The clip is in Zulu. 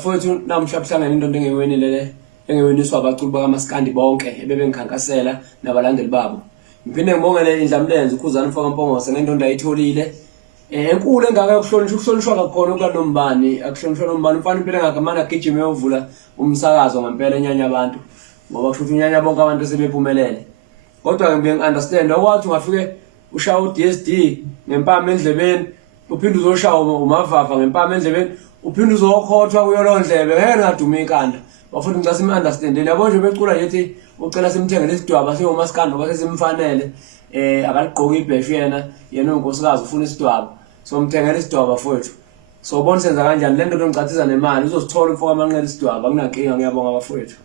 bafowethu namhlanje into engewenile engeweniswa abaculi bakaMaskandi bonke ebebengikhankasela nabalandeli babo. Ngiphinde ngibongele indlamlenze ukhuzana Mfokampongose ngento ndayitholile. Enkulu engaka ukuhlonishwa kakhona kuLanombani, akuhlonishwa Nombani mfana impela ngakamana agijime uyovula umsakazo ngempela enyanya abantu. Ngoba kusho ukuthi unyanya bonke abantu sebephumelele. Kodwa ngibe-understand okwathi ungafike ushawa uDSD ngempama endlebeni, uphinde uzoshawa umavava ngempama endlebeni, uphinde uzokhothwa kuyo lo ndlebe ngeke ngaduma inkanda. Bafuna ngicela sim-understand yabo nje becula nje ucela simthengele isidwaba siyoMaskandi ngoba sesimfanele akaligqoki ibheshu yena unkosikazi ufuna isidwaba. So mthengele isidwaba fowethu. So ubona senza kanjani lento ngicathiza nemali uzosithola Mfokamanqele isidwaba kunankinga ngiyabonga bafowethu.